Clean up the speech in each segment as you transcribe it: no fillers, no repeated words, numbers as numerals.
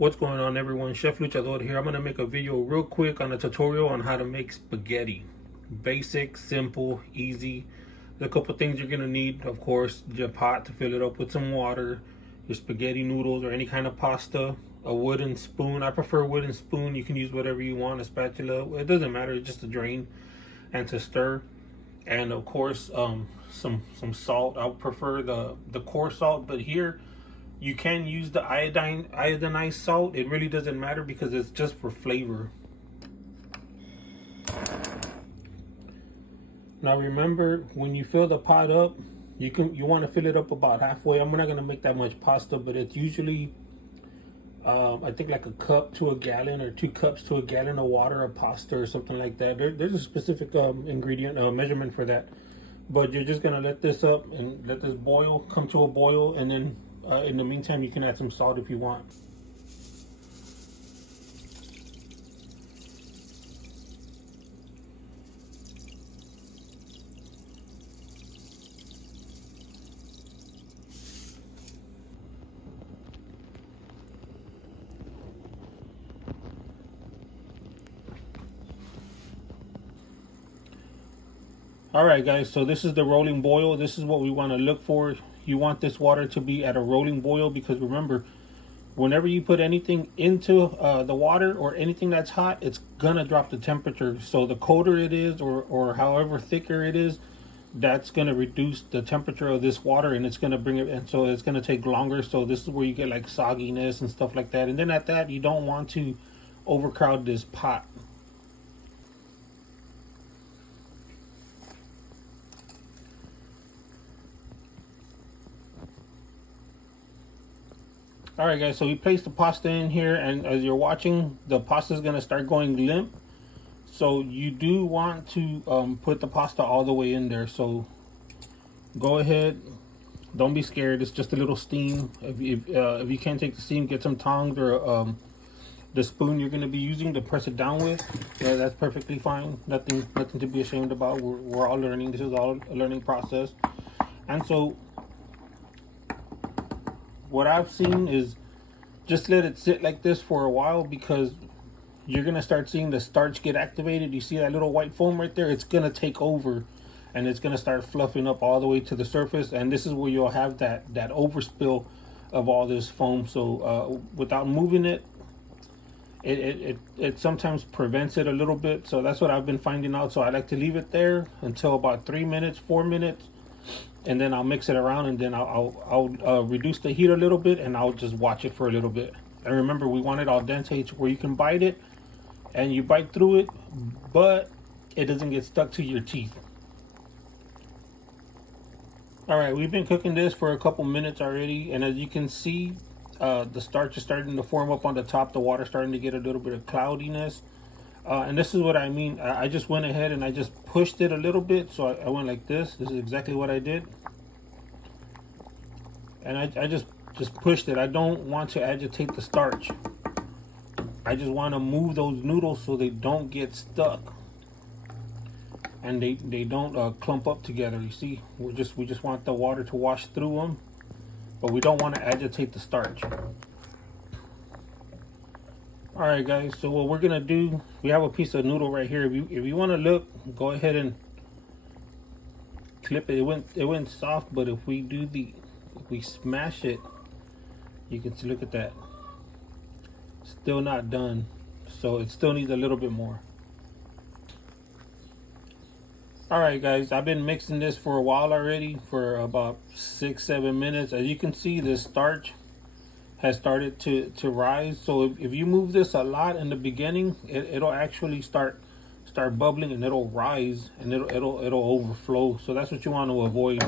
What's going on, everyone? Chef Luchador here. I'm going to make a video real quick on a tutorial on how to make spaghetti. Basic, simple, easy. There's a couple things you're going to need. Of course, your pot to fill it up with some water, your spaghetti noodles or any kind of pasta, a wooden spoon. I prefer a wooden spoon. You can use whatever you want, a spatula. It doesn't matter, it's just to drain and to stir. And of course, some salt. I would prefer the coarse salt, but here you can use the iodinized salt. It really doesn't matter because it's just for flavor. Now remember, when you fill the pot up, you want to fill it up about halfway. I'm not gonna make that much pasta, but it's usually I think like a cup to a gallon or 2 cups to a gallon of water of pasta or something like that. There's a specific ingredient measurement for that. But you're just gonna let this up and let this boil, come to a boil, and then in the meantime you can add some salt if you want. Alright guys, so this is the rolling boil. This is what we want to look for. You want this water to be at a rolling boil because remember, whenever you put anything into the water or anything that's hot, it's gonna drop the temperature. So the colder it is or however thicker it is, that's gonna reduce the temperature of this water and it's gonna bring it, and so it's gonna take longer. So this is where you get like sogginess and stuff like that. And then at that, you don't want to overcrowd this pot. Alright guys, so we placed the pasta in here, and as you're watching, the pasta is going to start going limp. So you do want to put the pasta all the way in there. So go ahead, don't be scared, it's just a little steam. If you can't take the steam, get some tongs or the spoon you're going to be using to press it down with. Yeah, that's perfectly fine, nothing to be ashamed about. We're all learning, this is all a learning process. And so what I've seen is just let it sit like this for a while, because you're gonna start seeing the starch get activated. You see that little white foam right there? It's gonna take over and it's gonna start fluffing up all the way to the surface, and this is where you'll have that overspill of all this foam. So without moving it, it sometimes prevents it a little bit. So that's what I've been finding out. So I like to leave it there until about 3 minutes, 4 minutes, and then I'll mix it around, and then I'll reduce the heat a little bit, and I'll just watch it for a little bit. And remember, we want it al dente to where you can bite it and you bite through it, but it doesn't get stuck to your teeth. Alright, we've been cooking this for a couple minutes already, and as you can see, the starch is starting to form up on the top. The water's starting to get a little bit of cloudiness. And this is what I mean. I just went ahead and I just pushed it a little bit. So I went like this. This is exactly what I did. And I just pushed it. I don't want to agitate the starch. I just want to move those noodles so they don't get stuck. And they don't clump up together. You see, we just want the water to wash through them. But we don't want to agitate the starch. Alright guys, so what we're gonna do, we have a piece of noodle right here. If you want to look, go ahead and clip it. It went soft, but if we smash it, you can see, look at that. Still not done, so it still needs a little bit more. Alright guys, I've been mixing this for a while already, for about 6-7 minutes. As you can see, this starch has started to rise. So if you move this a lot in the beginning, it'll actually start bubbling, and it'll rise, and it'll overflow. So that's what you want to avoid.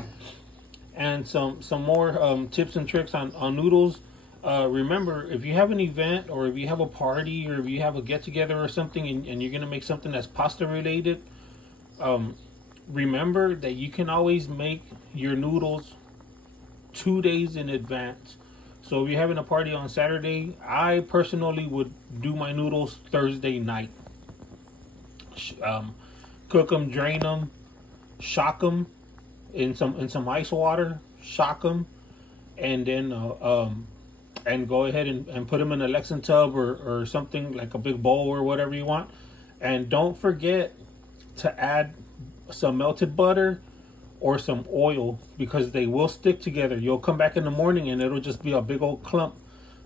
And some more tips and tricks on noodles. Remember, if you have an event, or if you have a party, or if you have a get-together or something, and you're gonna make something that's pasta related, remember that you can always make your noodles 2 days in advance. So if you're having a party on Saturday, I personally would do my noodles Thursday night. Cook them, drain them, shock them in some ice water, shock them, and then and go ahead and put them in a Lexan tub or something like a big bowl or whatever you want. And don't forget to add some melted butter or some oil, because they will stick together. You'll come back in the morning and it'll just be a big old clump.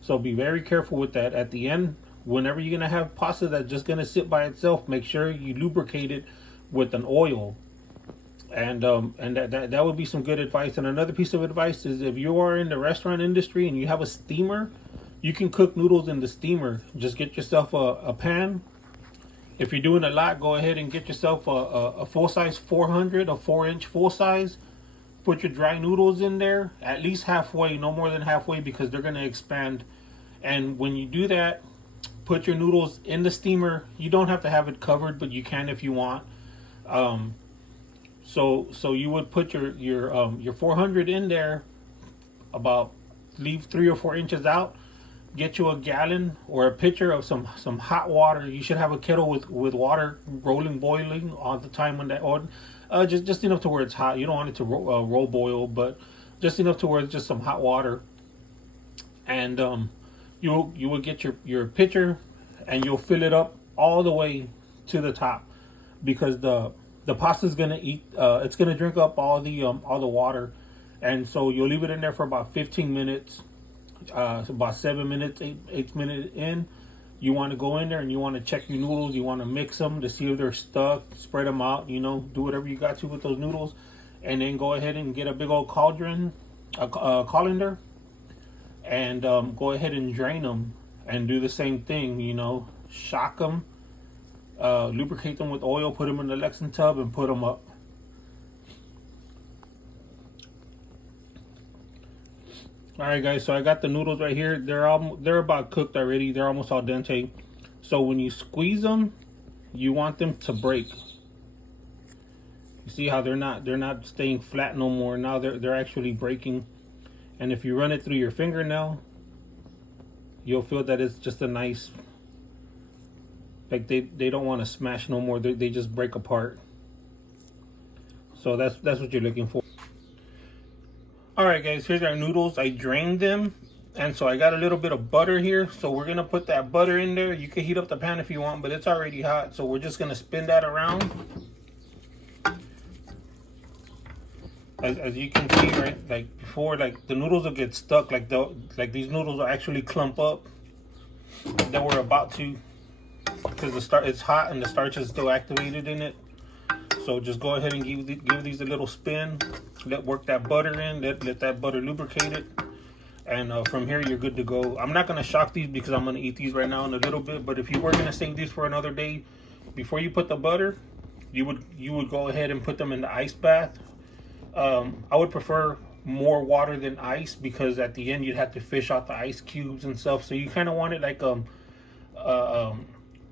So be very careful with that. At the end, whenever you're gonna have pasta that's just gonna sit by itself, make sure you lubricate it with an oil. And that would be some good advice. And another piece of advice is, if you are in the restaurant industry and you have a steamer, you can cook noodles in the steamer. Just get yourself a pan. If you're doing a lot, go ahead and get yourself a full size 400, a 4-inch full size. Put your dry noodles in there, at least halfway, no more than halfway, because they're going to expand. And when you do that, put your noodles in the steamer. You don't have to have it covered, but you can if you want. So you would put your 400 in there, about leave 3 or 4 inches out. Get you a gallon or a pitcher of some hot water. You should have a kettle with water boiling all the time when that, or just enough to where it's hot. You don't want it to roll boil, but just enough to where it's just some hot water. And you will get your pitcher, and you'll fill it up all the way to the top, because the pasta is gonna eat. It's gonna drink up all the water, and so you'll leave it in there for about 15 minutes. About 7 minutes, 8 minutes in, you want to go in there and you want to check your noodles. You want to mix them to see if they're stuck. Spread them out. Do whatever you got to with those noodles, and then go ahead and get a big old colander, and go ahead and drain them, and do the same thing. Shock them, lubricate them with oil, put them in the Lexan tub, and put them up. All right, guys. So I got the noodles right here. They're about cooked already. They're almost al dente. So when you squeeze them, you want them to break. You see how they're not staying flat no more. Now they're actually breaking. And if you run it through your fingernail, you'll feel that it's just a nice, like they don't want to smash no more. They just break apart. So that's what you're looking for. Alright guys, here's our noodles. I drained them, and so I got a little bit of butter here. So we're going to put that butter in there. You can heat up the pan if you want, but it's already hot. So we're just going to spin that around. As you can see, right, like before, like the noodles will get stuck. Like these noodles will actually clump up. That we're about to, because it's hot and the starch is still activated in it. So just go ahead and give these a little spin. Work that butter in. Let that butter lubricate it. And from here, you're good to go. I'm not going to shock these because I'm going to eat these right now in a little bit. But if you were going to save these for another day, before you put the butter, you would go ahead and put them in the ice bath. I would prefer more water than ice, because at the end you'd have to fish out the ice cubes and stuff. So you kind of want it like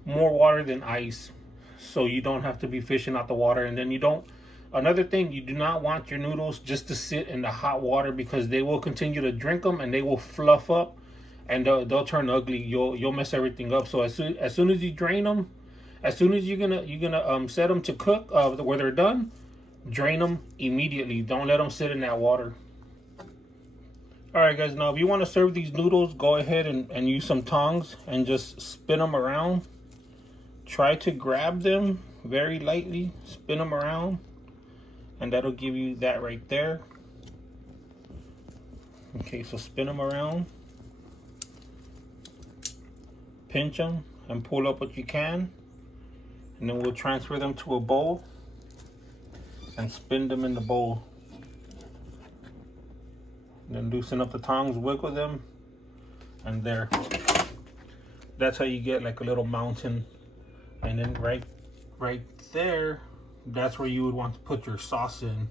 more water than ice, so you don't have to be fishing out the water. And then another thing, you do not want your noodles just to sit in the hot water, because they will continue to drink them and they will fluff up, and they'll turn ugly. You'll mess everything up. So as soon as you drain them, as soon as you're gonna set them to cook, where they're done, drain them immediately. Don't let them sit in that water. Alright guys, now if you want to serve these noodles, go ahead and use some tongs and just spin them around. Try to grab them very lightly, spin them around, and that'll give you that right there. Okay, so spin them around, pinch them, and pull up what you can, and then we'll transfer them to a bowl and spin them in the bowl. And then loosen up the tongs, wiggle them, and there. That's how you get like a little mountain. And then right there, that's where you would want to put your sauce in.